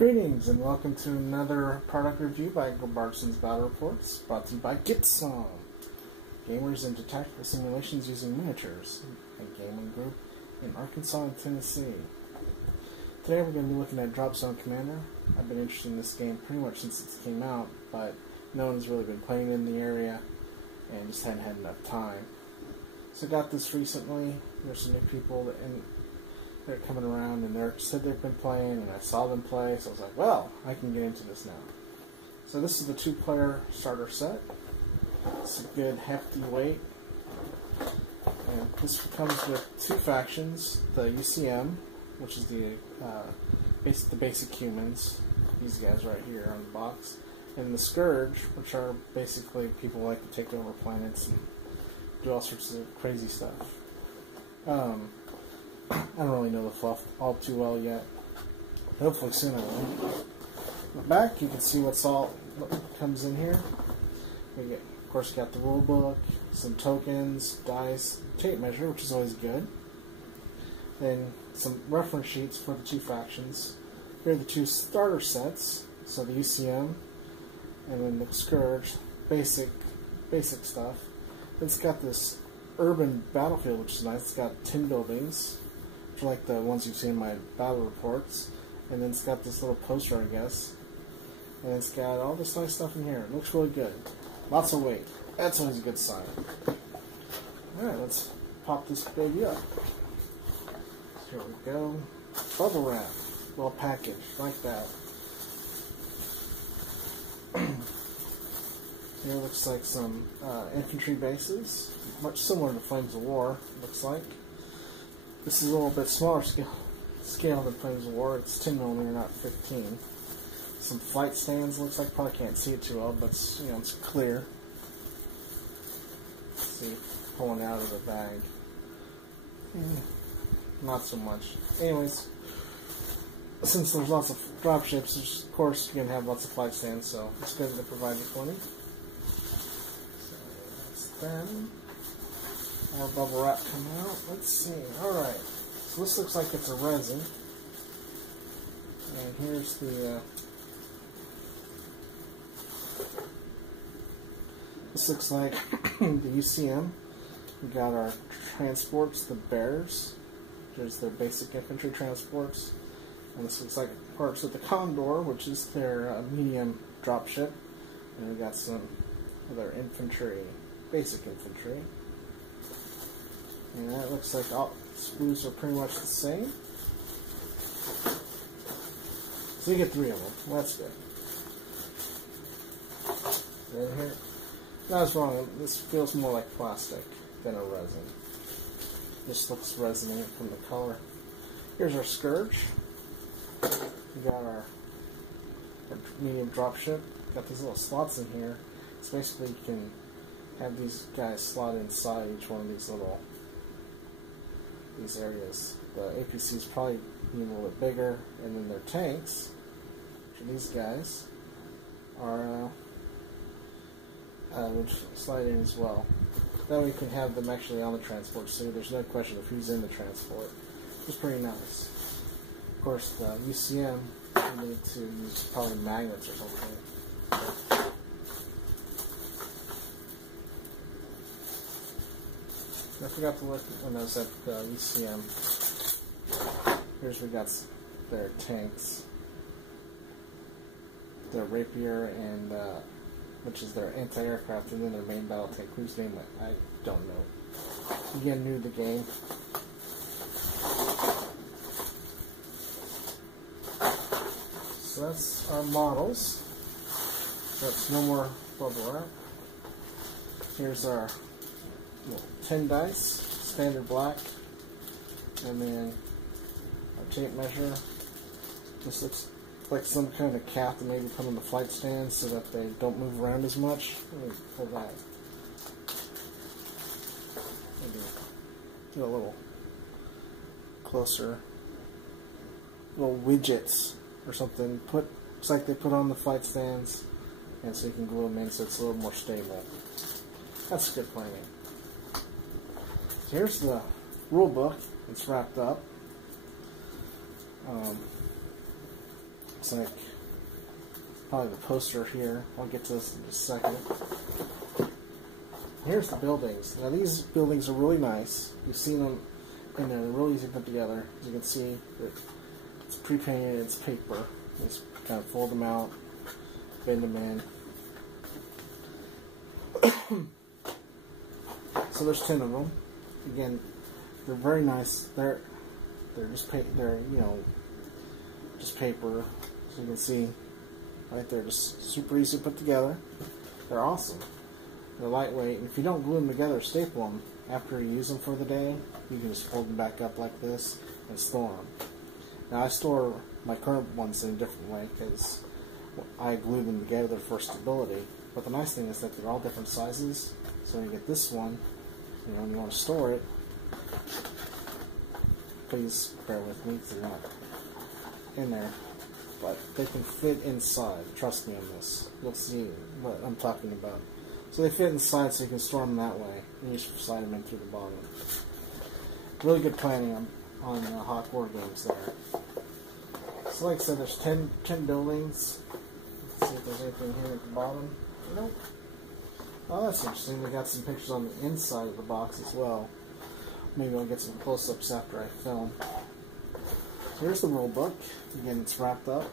Greetings and welcome to another product review by Dropzone's Battle Reports, brought to you by Dropzone, gamers into tactical simulations using miniatures, a gaming group in Arkansas and Tennessee. Today we're going to be looking at Dropzone Commander. I've been interested in this game pretty much since it came out, but no one's really been playing in the area and just hadn't had enough time. So I got this recently. There's some new people that they're coming around and they said they've been playing, and I saw them play, so I was like, well, I can get into this now. So this is the 2-player starter set. It's a good hefty weight, and this comes with 2 factions: the UCM, which is the basic humans, these guys right here on the box, and the Scourge, which are basically people who like to take over planets and do all sorts of crazy stuff. I don't really know the fluff all too well yet. Hopefully soon I will. But back, you can see what comes in here. Of course, got the rule book, some tokens, dice, tape measure, which is always good. Then some reference sheets for the 2 factions. Here are the 2 starter sets, so the UCM and then the Scourge, basic stuff. Then it's got this urban battlefield, which is nice. It's got 10 buildings, which are like the ones you've seen in my battle reports. And then it's got this little poster, I guess. And it's got all this nice stuff in here. It looks really good. Lots of weight. That's always a good sign. Alright, let's pop this baby up. So here we go. Bubble wrap. Well packaged, like that. Here looks like some infantry bases, much similar to Flames of War, looks like. This is a little bit smaller scale than Flames of War. It's 10mm, not 15. Some flight stands, looks like. Probably can't see it too well, but it's, it's clear. Let's see, pulling out of the bag. Not so much. Anyways, since there's lots of dropships, of course you're going to have lots of flight stands, so it's good to provide the 20. So that's them. More bubble wrap coming out. Let's see. Alright. So this looks like it's a resin. And here's the this looks like the UCM. We got our transports, the Bears. There's their basic infantry transports. And this looks like it parts with the Condor, which is their medium dropship. And we got some other infantry, basic infantry. And that looks like all sprues are pretty much the same. So you get 3 of them. Well, that's good. Right here. I was wrong. This feels more like plastic than a resin. This looks resiny from the color. Here's our Scourge. We got our medium dropship. Got these little slots in here. So basically you can have these guys slot inside each one of these areas. The APCs probably need a little bit bigger, and then their tanks, which are these guys, are would slide in as well. That way you can have them actually on the transport, so there's no question of who's in the transport. It's pretty nice. Of course, the UCM, you need to use probably magnets or something. I forgot to look when I was at the UCM. Here's we got their tanks, their Rapier, and which is their anti-aircraft, and then their main battle tank. Whose name I don't know. Again, new to the game. So that's our models. So that's no more bubble wrap. Here's our 10 dice, standard black, and then our tape measure. This looks like some kind of cap that maybe put on the flight stands so that they don't move around as much. Let me pull that. Maybe get a little closer. Little widgets or something. Looks like they put on the flight stands, and so you can glue them in so it's a little more stable. That's good planning. Here's the rule book. It's wrapped up. looks like. Probably the poster here. I'll get to this in just a second. Here's the buildings. Now these buildings are really nice. You've seen them, and they're really easy to put together. As you can see, it's pre-painted, it's paper. Just kind of fold them out, bend them in. So there's 10 of them. Again, they're very nice. They're just just paper. So you can see right there, just super easy to put together. They're awesome. They're lightweight, and if you don't glue them together, staple them after you use them for the day, you can just fold them back up like this and store them. Now I store my current ones in a different way because I glue them together for stability. But the nice thing is that they're all different sizes. So when you get this one, when you want to store it, please bear with me because they're not in there. But they can fit inside. Trust me on this. You'll see what I'm talking about. So they fit inside, so you can store them that way. And you just slide them in through the bottom. Really good planning on Hawk War Games there. So like I said, there's 10 buildings. Let's see if there's anything here at the bottom. Nope. Oh, that's interesting. We got some pictures on the inside of the box as well. Maybe I'll get some close-ups after I film. Here's the rule book. Again, it's wrapped up.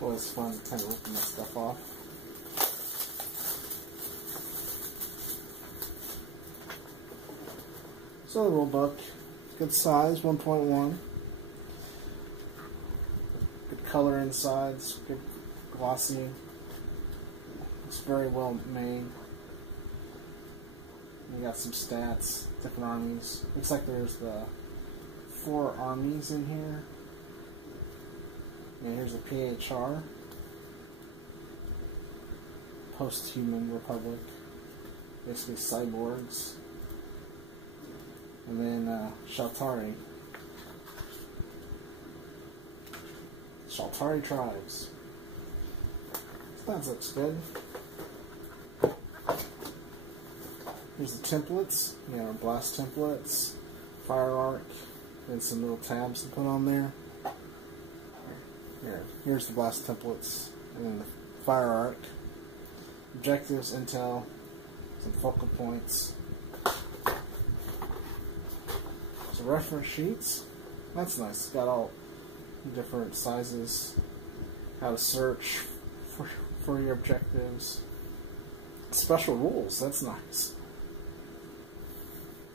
Always fun kind of ripping this stuff off. So the rule book, good size, 1.1. Good color insides, good glossy. It's very well made. You got some stats, different armies. Looks like there's the 4 armies in here. And here's a PHR, Post-Human Republic, basically cyborgs. And then Shaltari. Shaltari tribes. That looks good. Here's the templates. You got our blast templates, fire arc, and some little tabs to put on there. Here's the blast templates, and then the fire arc, objectives, intel, some focal points. So reference sheets. That's nice. It's got all different sizes, how to search for your objectives. Special rules. That's nice.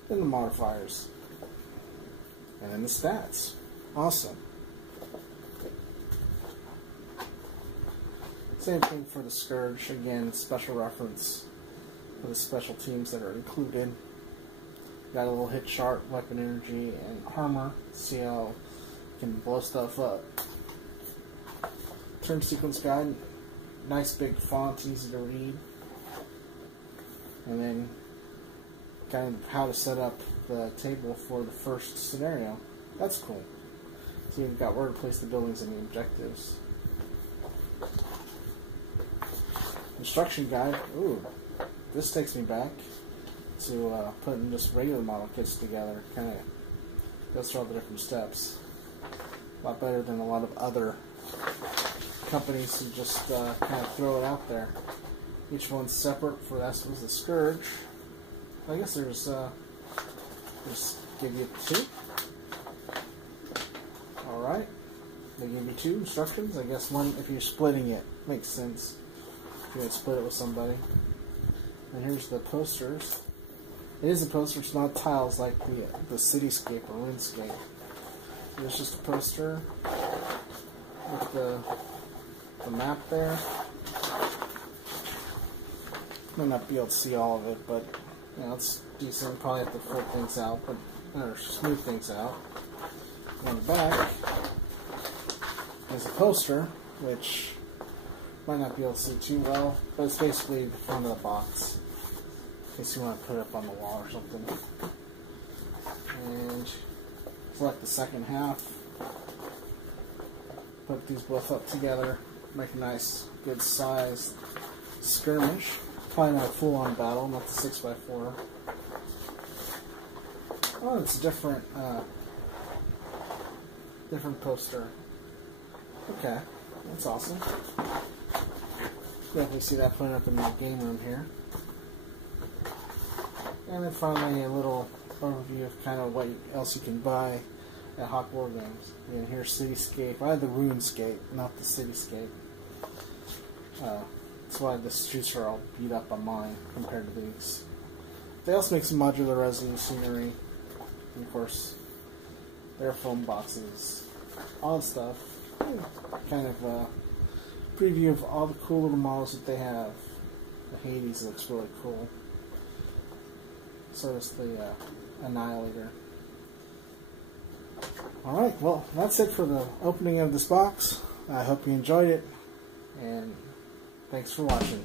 Then the modifiers. And then the stats. Awesome. Same thing for the Scourge. Again, special reference for the special teams that are included. Got a little hit chart, weapon energy, and armor. See how you can blow stuff up. Turn sequence guide. Nice big font, easy to read. And then kind of how to set up the table for the first scenario. That's cool. So you've got where to place the buildings and the objectives. Instruction guide. Ooh, this takes me back to putting just regular model kits together. Kind of goes through all the different steps. A lot better than a lot of other companies who just kind of throw it out there. Each one's separate. For that was the Scourge. I guess there's just give you 2. All right, they give you 2 instructions. I guess one if you're splitting it makes sense. You would split it with somebody. And here's the posters. It is a poster, it's not tiles like the cityscape or RuneScape. It's just a poster with the map there. Might not be able to see all of it, but you know, it's decent. Probably have to fill things out, or smooth things out. And on the back, there's a poster, which might not be able to see too well, but it's basically the front of the box. In case you want to put it up on the wall or something. And select the second half. Put these both up together. Make a nice, good sized skirmish. Probably not a full-on battle, not the 6x4. Oh, it's a different poster. Okay, that's awesome. Definitely see that putting up in the game room here. And then finally a little overview of kind of what else you can buy at Hawk War Games. And here's Cityscape. I had the RuneScape, not the Cityscape. That's why the streets are all beat up on mine compared to these. They also make some modular resin scenery. And of course, their foam boxes. All the stuff. Kind of a preview of all the cool little models that they have. The Hades looks really cool. So does the Annihilator. Alright, well, that's it for the opening of this box. I hope you enjoyed it, and thanks for watching.